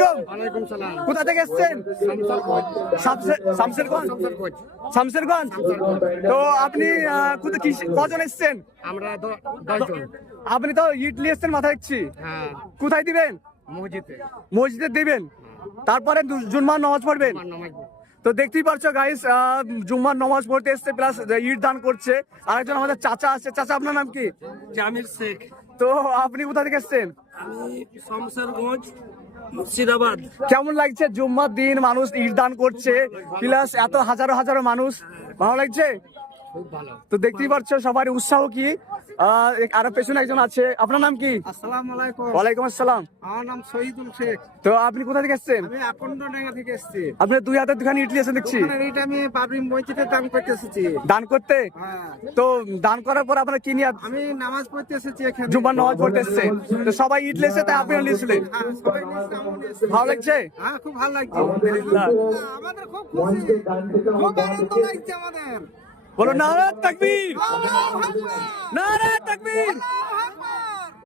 আলাইকুম। ওয়ালাইকুম সালাম। কোথা থেকে এসেছেন? শামসেরগঞ্জ। শামসেরগঞ্জ। তো আপনি কজন এসেছেন? আমরা 10 জন। আপনি তো ইডলি এসেছেন মাথা দেখছি। হ্যাঁ, কোথায় দিবেন? মসজিদে। মসজিদে দিবেন, তারপরে জুম্মার নামাজ পড়বেন। আমার নামাজ তো দেখতেই পারছো গাইস, জুম্মার নামাজ পড়তে এসছে প্লাস ঈদ দান করছে। আরেকজন আমাদের চাচা আছে। চাচা, আপনার নাম কি? জামিল শেখ। তো আপনি কোথা থেকে এসছেন? আমি শামসেরগঞ্জ, মুর্শিদাবাদ। কেমন লাগছে জুম্মার দিন মানুষ ঈদ দান করছে প্লাস এত হাজারো হাজারো মানুষ? ভালো লাগছে? খুব ভালো। তো দেখতেই পাচ্ছ সবার উৎসাহ কি। আর পেছনে একজন আছে। আপনার নাম কি? আসসালামু আলাইকুম। ওয়ালাইকুম আসসালাম। আমার নাম শহীদুল শেখ। তো আপনি কোথা থেকে এসছেন? আমি আকন্ডডাঙ্গা থেকে এসেছি। আপনি দুই হাতের দুখানি ইডলি এসে দেখছি। এইটা আমি বাবরি মসজিদে দান করতে এসেছি। দান করতে? হ্যাঁ, তো দান করার পর আপনার কি নিয়ে? আমি নামাজ পড়তে এসেছি এখানে। জুম্মার নামাজ পড়তে এসছে। তো সবাই ইডলি এসে তাই আপনি নিয়েছিলেন। হ্যাঁ, সবাই নিয়েছে, আমিও নিয়েছি। ভালো লাগছে? হ্যাঁ, খুব ভালো লাগছে। আলহামদুলিল্লাহ। আমাদের খুব খুশি, খুব আনন্দ লাগছে আমাদের। বলো নারে তাকবীর, নারে তাকবীর।